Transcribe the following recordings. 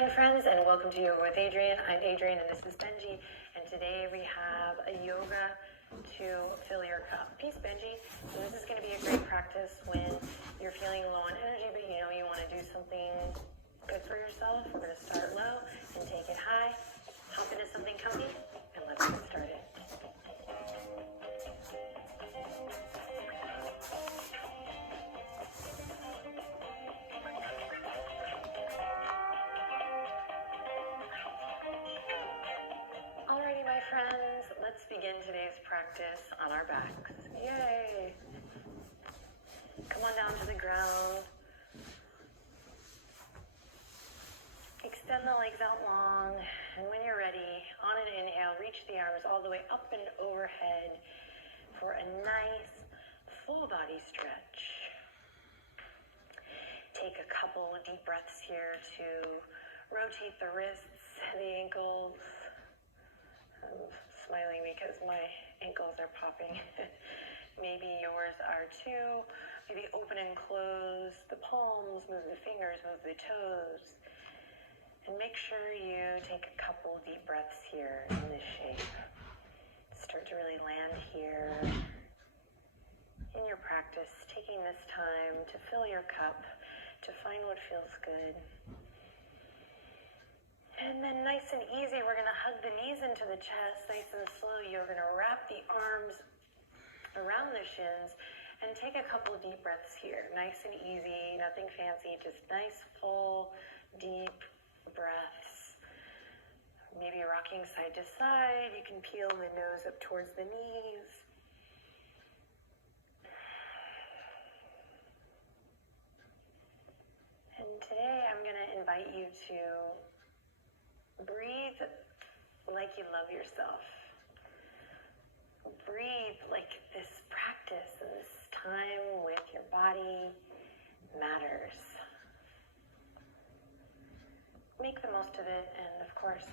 healing friends, and welcome to Yoga with Adriene. I'm Adriene and this is Benji, and today we have a yoga to fill your cup. Peace, Benji. So this is going to be a great practice when you're feeling low on energy, but you know you want to do something good for yourself. We're going to start low and take it high, hop into something comfy, and let's get started. Alrighty, my friends, let's begin today's practice on our backs. Yay! Come on down to the ground. Extend the legs out long, and when you're ready, on an inhale, reach the arms all the way up and overhead for a nice full body stretch. Take a couple of deep breaths here to rotate the wrists, the ankles. I'm smiling because my ankles are popping. Maybe yours are too. Maybe open and close the palms, move the fingers, move the toes. And make sure you take a couple deep breaths here in this shape. Start to really land here in your practice, taking this time to fill your cup, to find what feels good. And then nice and easy, we're going to hug the knees into the chest, nice and slow. You're going to wrap the arms around the shins and take a couple of deep breaths here. Nice and easy, nothing fancy, just nice, full, deep breaths. Maybe rocking side to side. You can peel the nose up towards the knees. And today I'm going to invite you to breathe like you love yourself. Breathe like this practice and this time with your body matters. Make the most of it, and of course,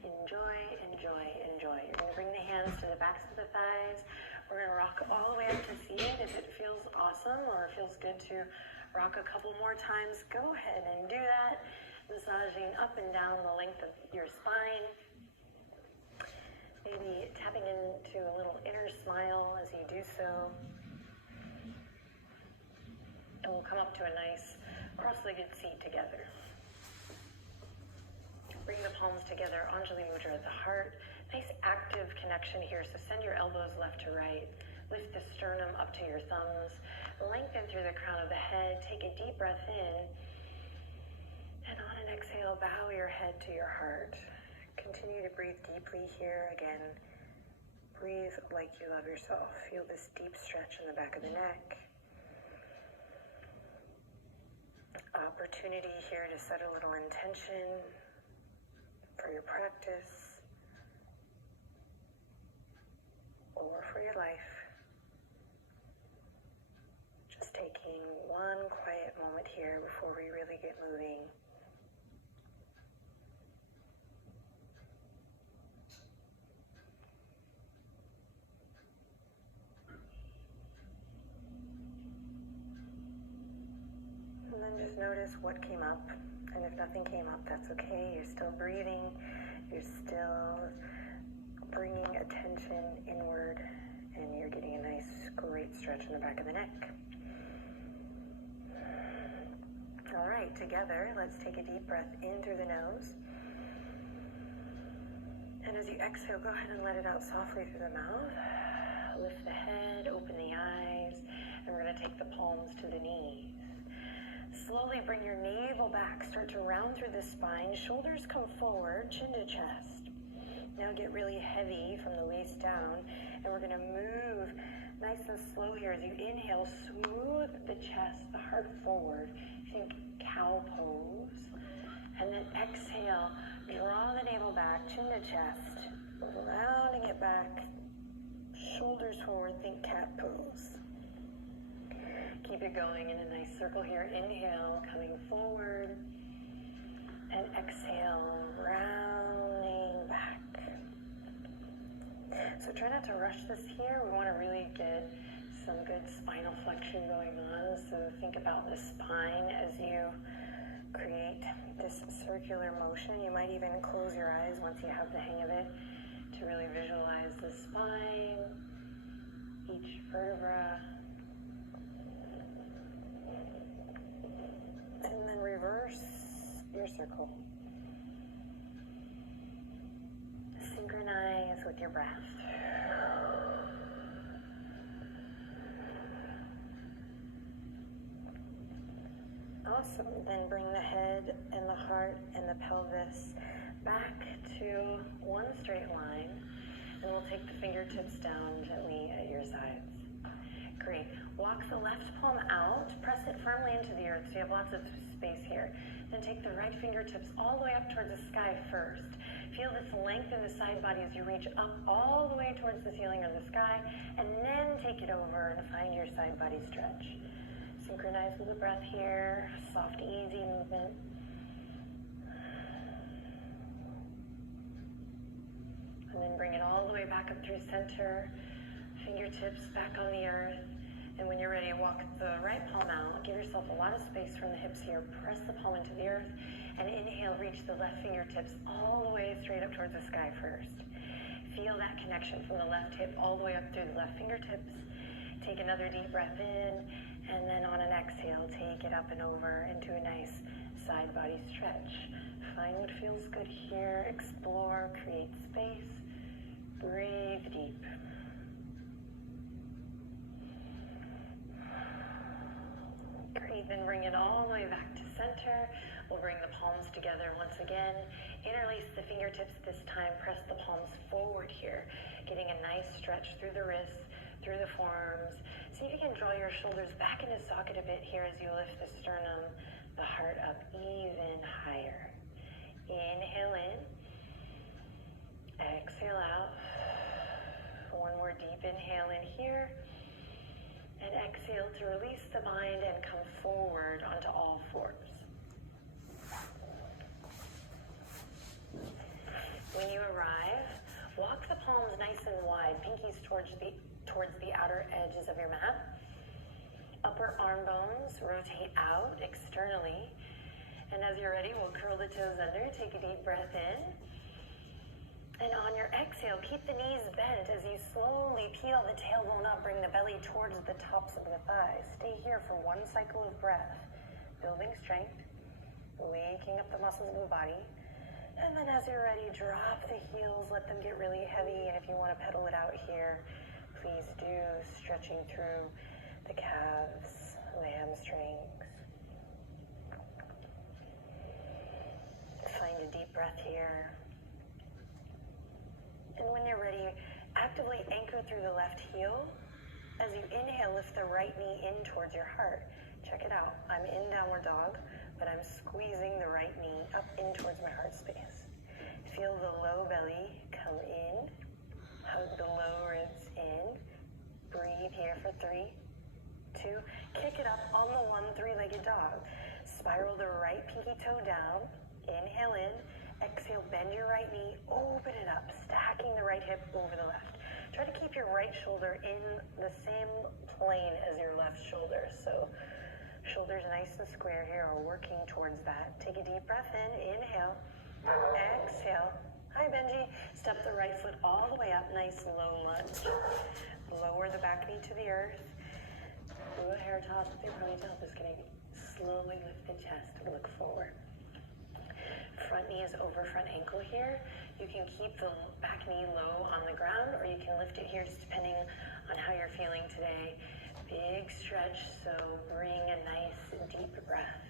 enjoy, enjoy, enjoy. You're going to bring the hands to the backs of the thighs. We're going to rock all the way up to seated. If it feels awesome or it feels good to rock a couple more times, go ahead and do that. Massaging up and down the length of your spine. Maybe tapping into a little inner smile as you do so. And we'll come up to a nice cross-legged seat together. Bring the palms together, Anjali Mudra at the heart. Nice active connection here, so send your elbows left to right. Lift the sternum up to your thumbs. Lengthen through the crown of the head. Take a deep breath in. And on an exhale, bow your head to your heart. Continue to breathe deeply here. Again, breathe like you love yourself. Feel this deep stretch in the back of the neck. Opportunity here to set a little intention for your practice or for your life. Just taking one quiet moment here before we really get moving. And then just notice what came up. And if nothing came up, that's okay. You're still breathing. You're still bringing attention inward. And you're getting a nice, great stretch in the back of the neck. All right, together, let's take a deep breath in through the nose. And as you exhale, go ahead and let it out softly through the mouth. Lift the head, open the eyes, and we're going to take the palms to the knees. Slowly bring your navel back. Start to round through the spine. Shoulders come forward, chin to chest. Now get really heavy from the waist down, and we're going to move nice and slow here. As you inhale, smooth the chest, the heart forward. Think cow pose. And then exhale, draw the navel back, chin to chest, rounding it back, shoulders forward, think cat pose. Keep it going in a nice circle here. Inhale, coming forward, and exhale, rounding back. So try not to rush this here. We want to really get some good spinal flexion going on. So think about the spine as you Create this circular motion. You might even close your eyes once you have the hang of it to really visualize the spine, each vertebra. And then reverse your circle. Synchronize with your breath. Awesome. Then bring the head and the heart and the pelvis back to one straight line. And we'll take the fingertips down gently at your sides. Great. Walk the left palm out. Press it firmly into the earth so you have lots of space here. Then take the right fingertips all the way up towards the sky first. Feel this length in the side body as you reach up all the way towards the ceiling or the sky. And then take it over and find your side body stretch. Synchronize with the breath here. Soft, easy movement. And then bring it all the way back up through center. Fingertips back on the earth. And when you're ready, walk the right palm out. Give yourself a lot of space from the hips here. Press the palm into the earth. And inhale, reach the left fingertips all the way straight up towards the sky first. Feel that connection from the left hip all the way up through the left fingertips. Take another deep breath in. And then on an exhale, take it up and over into a nice side body stretch. Find what feels good here. Explore, create space. Breathe deep. Great, then bring it all the way back to center. We'll bring the palms together once again. Interlace the fingertips this time. Press the palms forward here. Getting a nice stretch through the wrists, through the forearms. See if you can draw your shoulders back into socket a bit here as you lift the sternum, the heart up even higher. Inhale in. Exhale out. One more deep inhale in here. And exhale to release the mind and come forward onto all fours. When you arrive, walk the palms nice and wide, pinkies towards the outer edges of your mat. Upper arm bones rotate out externally. And as you're ready, we'll curl the toes under. Take a deep breath in. And on your exhale, keep the knees bent as you slowly peel the tailbone up. Bring the belly towards the tops of the thighs. Stay here for one cycle of breath. Building strength. Waking up the muscles of the body. And then as you're ready, drop the heels. Let them get really heavy. And if you want to pedal it out here, please do. Stretching through the calves, the hamstrings. Find a deep breath here. And when you're ready, actively anchor through the left heel. As you inhale, lift the right knee in towards your heart. Check it out. I'm in downward dog, but I'm squeezing the right knee up in towards my heart space. Feel the low belly come in. Hug the low ribs in. Breathe here for 3, 2. Kick it up on the 1 3-legged dog. Spiral the right pinky toe down. Inhale in. Exhale, bend your right knee, open it up, stacking the right hip over the left. Try to keep your right shoulder in the same plane as your left shoulder. So shoulders nice and square here, or working towards that. Take a deep breath in, inhale, exhale. Hi, Benji. Step the right foot all the way up, nice low lunge. Lower the back knee to the earth. Do a hair toss with your ponytail. Just gonna slowly lift the chest and look forward. Front knee is over front ankle here. You can keep the back knee low on the ground, or you can lift it here just depending on how you're feeling today. Big stretch, so bring a nice deep breath.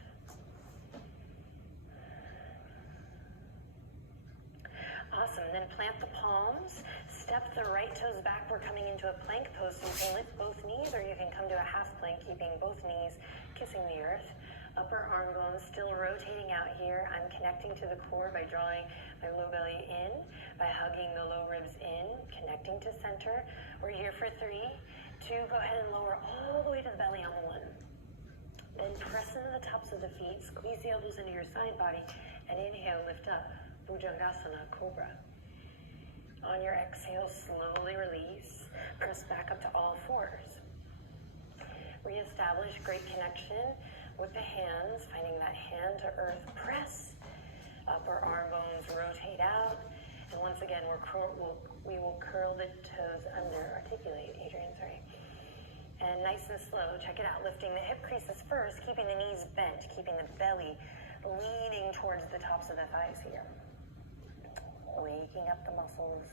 Awesome, then plant the palms, step the right toes back. We're coming into a plank pose, so you can lift both knees, or you can come to a half plank, keeping both knees kissing the earth. Upper arm bones still rotating out here. I'm connecting to the core by drawing my low belly in, by hugging the low ribs in, connecting to center. We're here for 3, 2, go ahead and lower all the way to the belly on the 1. Then press into the tops of the feet, squeeze the elbows into your side body, and inhale, lift up, Bhujangasana, Cobra. On your exhale, slowly release, press back up to all fours. Reestablish great connection with the hands, finding that hand to earth press. Upper arm bones rotate out. And once again, we will curl the toes under. Articulate, Adrian, sorry. And nice and slow, check it out. Lifting the hip creases first, keeping the knees bent, keeping the belly leaning towards the tops of the thighs here. Waking up the muscles.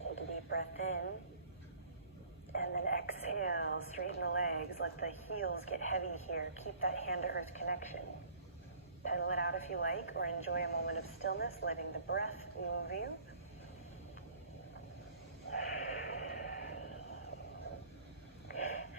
Take a deep breath in. And then exhale, straighten the legs. Let the heels get heavy here. Keep that hand to earth connection. Pedal it out if you like, or enjoy a moment of stillness, letting the breath move you.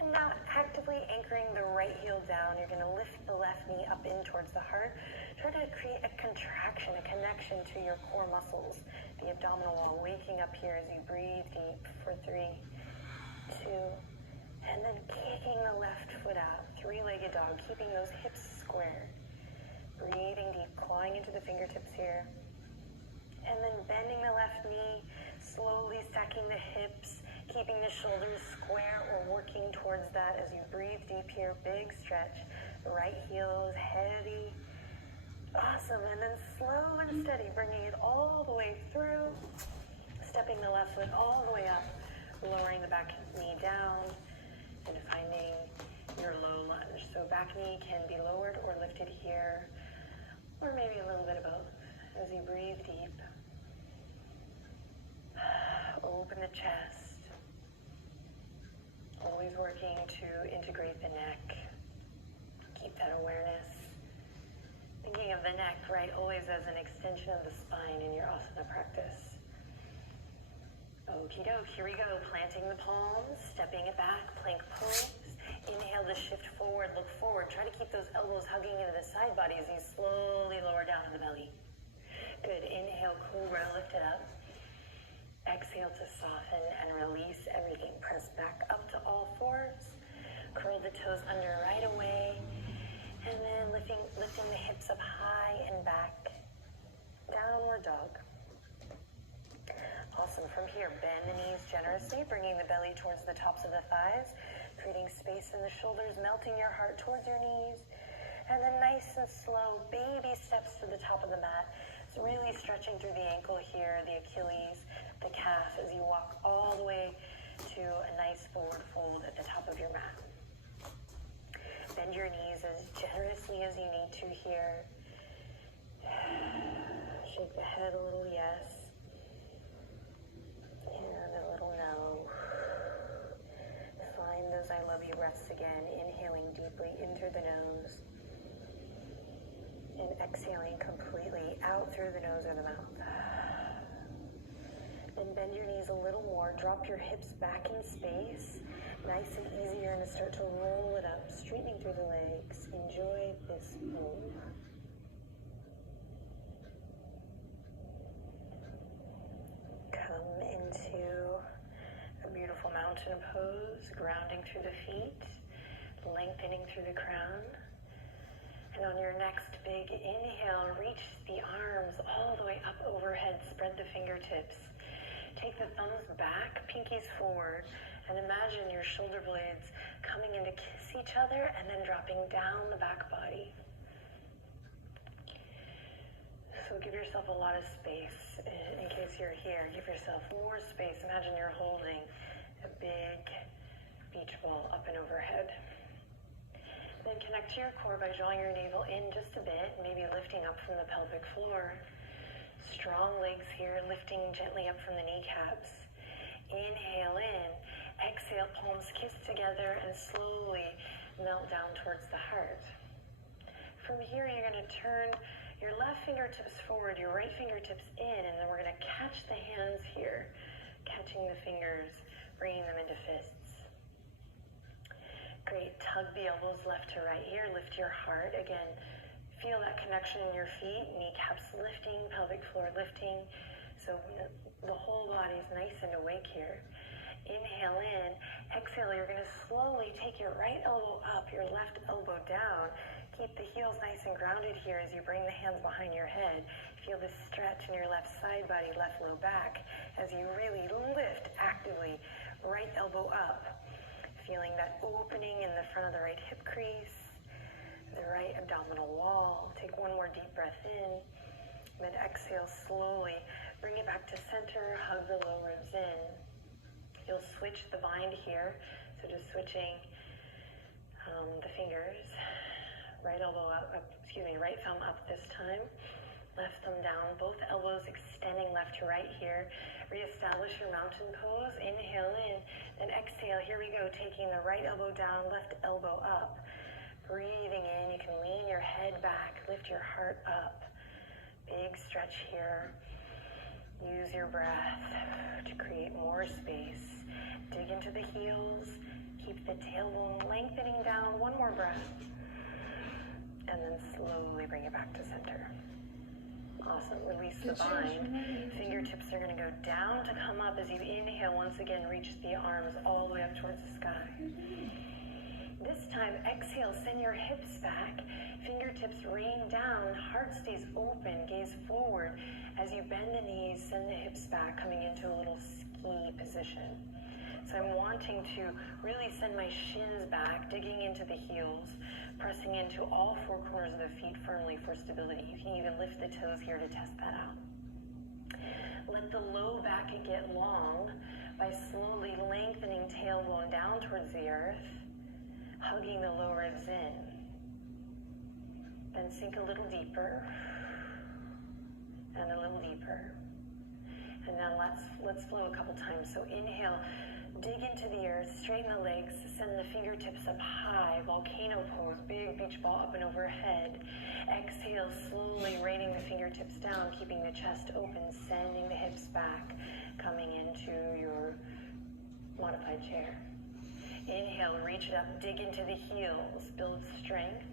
And now actively anchoring the right heel down, you're going to lift the left knee up in towards the heart. Try to create a contraction, a connection to your core muscles, the abdominal wall, waking up here as you breathe deep for 3, 2, and then kicking the left foot out, three-legged dog, keeping those hips square. Breathing deep, clawing into the fingertips here. And then bending the left knee, slowly stacking the hips, keeping the shoulders square or working towards that as you breathe deep here. Big stretch. Right heel is heavy. Awesome. And then slow and steady, bringing it all the way through. Stepping the left foot all the way up, lowering the back knee down, and finding your low lunge. So back knee can be lowered or lifted here, or maybe a little bit of both. As you breathe deep, open the chest, always working to integrate the neck, keep that awareness. Thinking of the neck, right, always as an extension of the spine in your asana practice. Okie doke, here we go, planting the palms, stepping it back, plank pose. Inhale to shift forward, look forward. Try to keep those elbows hugging into the side body as you slowly lower down to the belly. Good. Inhale, cobra, lift it up. Exhale to soften and release everything. Press back up to all fours. Curl the toes under right away. And then lifting the hips up high and back. Downward dog. Awesome. From here, bend the knees generously, bringing the belly towards the tops of the thighs. Creating space in the shoulders, melting your heart towards your knees. And then nice and slow, baby steps to the top of the mat. It's really stretching through the ankle here, the Achilles, the calf, as you walk all the way to a nice forward fold at the top of your mat. Bend your knees as generously as you need to here. Shake the head a little yes. And a little no. Find those I love you breaths again, inhaling deeply in through the nose and exhaling completely out through the nose or the mouth. Then bend your knees a little more, drop your hips back in space. Nice and easy, you're going to start to roll it up, straightening through the legs. Enjoy this move. Come into a beautiful mountain pose, grounding through the feet, lengthening through the crown. And on your next big inhale, reach the arms all the way up overhead, spread the fingertips. Take the thumbs back, pinkies forward, and imagine your shoulder blades coming in to kiss each other and then dropping down the back body. So give yourself a lot of space in case you're here. Give yourself more space. Imagine you're holding a big beach ball up and overhead. Then connect to your core by drawing your navel in just a bit, maybe lifting up from the pelvic floor. Strong legs here, lifting gently up from the kneecaps. Inhale in, exhale, palms kiss together and slowly melt down towards the heart. From here, you're going to turn your left fingertips forward, your right fingertips in, and then we're going to catch the hands here, catching the fingers, bringing them into fists. Great, tug the elbows left to right here, lift your heart. Again, feel that connection in your feet, kneecaps lifting, pelvic floor lifting. So the whole body is nice and awake here. Inhale in, exhale, you're going to slowly take your right elbow up, your left elbow down. Keep the heels nice and grounded here as you bring the hands behind your head. Feel this stretch in your left side body, left low back, as you really lift actively, right elbow up. Feeling that opening in the front of the right hip crease, the right abdominal wall. Take one more deep breath in. Then exhale slowly. Bring it back to center. Hug the low ribs in. You'll switch the bind here. So just switching the fingers. Right thumb up this time. Left thumb down. Both elbows extending left to right here. Reestablish your mountain pose. Inhale in. Then exhale. Here we go. Taking the right elbow down, left elbow up. Breathing in. You can lean your head back. Lift your heart up. Big stretch here. Use your breath to create more space. Dig into the heels. Keep the tailbone lengthening down. One more breath. And then slowly bring it back to center. Awesome. Release the bind. Fingertips are going to go down to come up as you inhale. Once again, reach the arms all the way up towards the sky. This time, exhale, send your hips back. Fingertips rain down. Heart stays open. Gaze forward. As you bend the knees, send the hips back, coming into a little ski position. So I'm wanting to really send my shins back, digging into the heels, pressing into all four corners of the feet firmly for stability. You can even lift the toes here to test that out. Let the low back get long by slowly lengthening tailbone down towards the earth, hugging the low ribs in. Then sink a little deeper and a little deeper. And now let's flow a couple times. So inhale, dig into the earth, straighten the legs, send the fingertips up high, volcano pose, big beach ball up and overhead. Exhale, slowly raining the fingertips down, keeping the chest open, sending the hips back, coming into your modified chair. Inhale, reach it up, dig into the heels, build strength.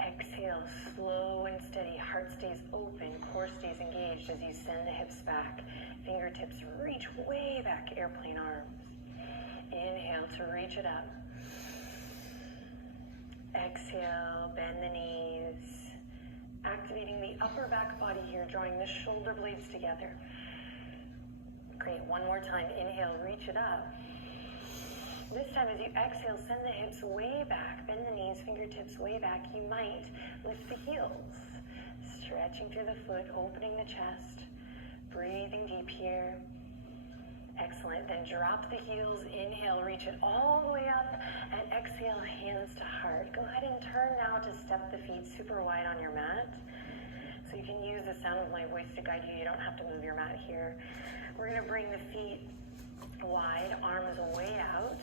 Exhale, slow and steady, heart stays open, core stays engaged as you send the hips back. Fingertips reach way back, airplane arms. Inhale to reach it up. Exhale, bend the knees. Activating the upper back body here, drawing the shoulder blades together. Great, one more time. Inhale, reach it up. This time as you exhale, send the hips way back, bend the knees, fingertips way back. You might lift the heels, stretching through the foot, opening the chest, breathing deep here. Excellent, then drop the heels, inhale, reach it all the way up, and exhale, hands to heart. Go ahead and turn now to step the feet super wide on your mat. So you can use the sound of my voice to guide you. You don't have to move your mat here. We're gonna bring the feet wide, arms way out,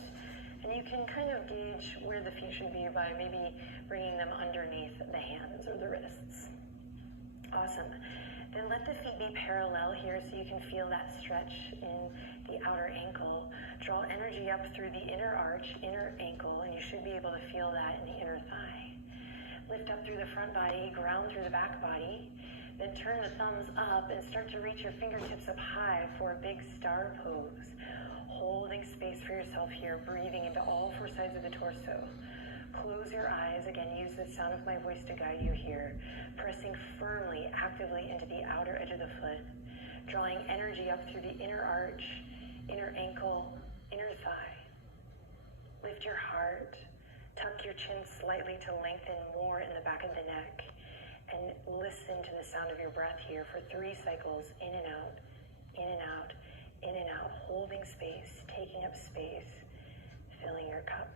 and you can kind of gauge where the feet should be by maybe bringing them underneath the hands or the wrists. Awesome. Then let the feet be parallel here so you can feel that stretch in the outer ankle. Draw energy up through the inner arch, inner ankle, and you should be able to feel that in the inner thigh. Lift up through the front body, ground through the back body. Then turn the thumbs up and start to reach your fingertips up high for a big star pose. Holding space for yourself here, breathing into all four sides of the torso. Close your eyes. Again, use the sound of my voice to guide you here. Pressing firmly, actively into the outer edge of the foot. Drawing energy up through the inner arch, inner ankle, inner thigh. Lift your heart. Tuck your chin slightly to lengthen more in the back of the neck. And listen to the sound of your breath here for 3 cycles, in and out, in and out, in and out, holding space, taking up space, filling your cup.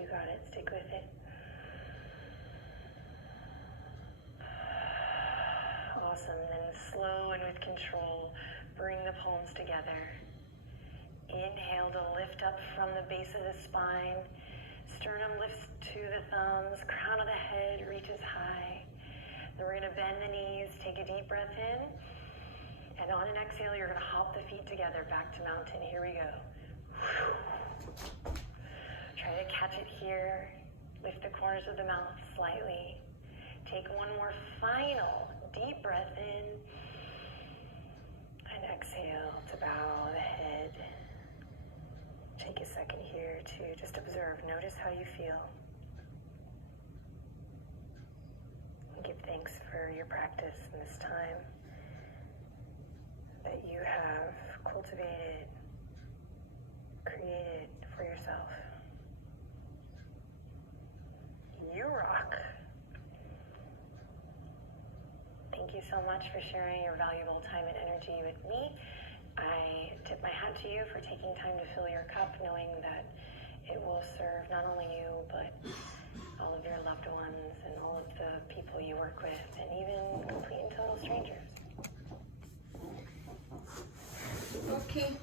You got it, stick with it. Awesome, then slow and with control, bring the palms together. Inhale to lift up from the base of the spine. Sternum lifts to the thumbs. Crown of the head reaches high. Then we're going to bend the knees. Take a deep breath in. And on an exhale, you're going to hop the feet together back to mountain. Here we go. Try to catch it here. Lift the corners of the mouth slightly. Take one more final deep breath in. And exhale to bow the head. Take a second here to just observe. Notice how you feel. for your practice and this time that you have cultivated, created for yourself. You rock. Thank you so much for sharing your valuable time and energy with me. I tip my hat to you for taking time to fill your cup, knowing that it will serve not only you, but all of your loved ones and all of the people you work with, and even complete and total strangers. Okay.